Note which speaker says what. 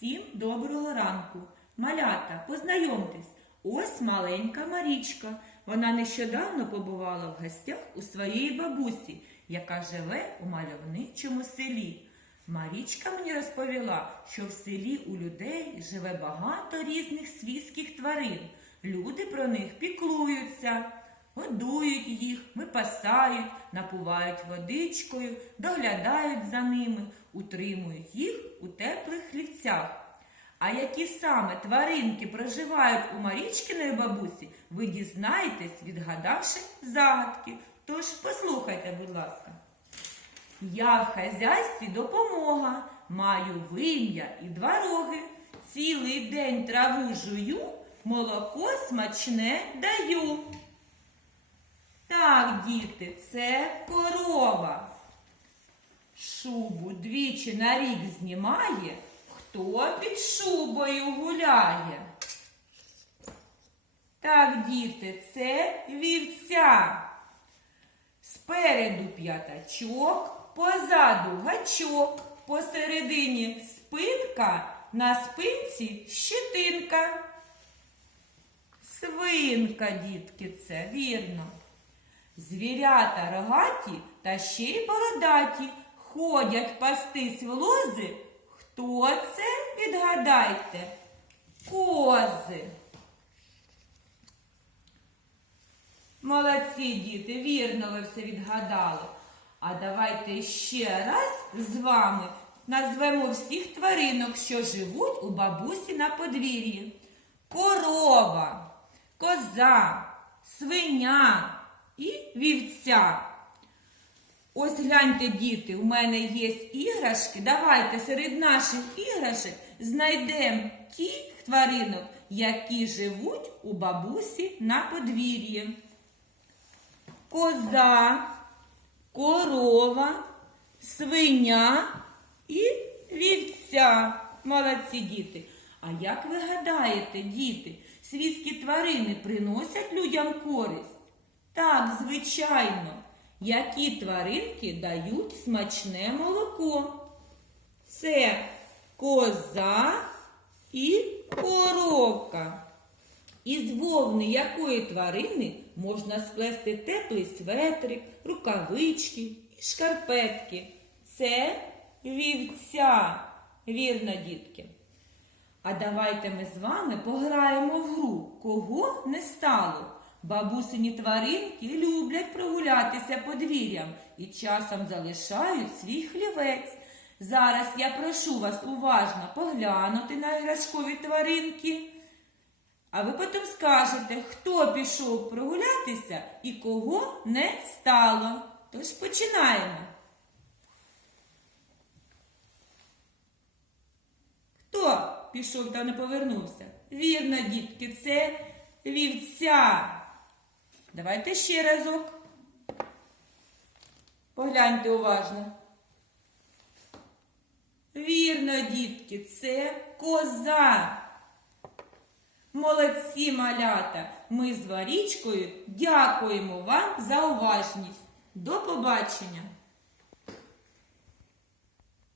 Speaker 1: Всім доброго ранку. Малята, познайомтесь, ось маленька Марічка. Вона нещодавно побувала в гостях у своєї бабусі, яка живе у мальовничому селі. Марічка мені розповіла, що в селі у людей живе багато різних свійських тварин. Люди про них піклуються, годують їх, випасають, напувають водичкою, доглядають за ними, утримують їх у теплих хлівцях. А які саме тваринки проживають у Марічкиної бабусі, ви дізнаєтесь, відгадавши загадки. Тож послухайте, будь ласка. Я в хазяйстві допомога, маю вим'я і два роги. Цілий день траву жую, молоко смачне даю. Так, діти, це корова. Шубу двічі на рік знімає, хто під шубою гуляє. Так, діти, це вівця. Спереду п'ятачок, позаду гачок, посередині спинка, на спинці щетинка. Свинка, дітки, це вірно. Звірята рогаті та ще й бородаті ходять пастись в лози. Хто це? Відгадайте? Кози. Молодці, діти, вірно ви все відгадали. А давайте ще раз з вами назвемо всіх тваринок, що живуть у бабусі на подвір'ї. Корова, коза, свиня і вівця. Ось гляньте, діти, у мене є іграшки. Давайте серед наших іграшок знайдемо ті тваринок, які живуть у бабусі на подвір'ї. Коза, корова, свиня і вівця. Молодці діти. А як ви гадаєте, діти, світські тварини приносять людям користь? Так, звичайно. Які тваринки дають смачне молоко? Це коза і коровка. Із вовни якої тварини можна сплести теплий светрик, рукавички і шкарпетки? Це вівця. Вірно, дітки. А давайте ми з вами пограємо в гру, кого не стало. Бабусині тваринки люблять прогулятися подвір'ям і часом залишають свій хлівець. Зараз я прошу вас уважно поглянути на іграшкові тваринки. А ви потім скажете, хто пішов прогулятися і кого не стало. Тож починаємо. Хто пішов та не повернувся? Вірно, дітки, це вівця. Давайте ще разок. Погляньте уважно. Вірно, дітки, це коза. Молодці малята! Ми з Варічкою дякуємо вам за уважність. До побачення!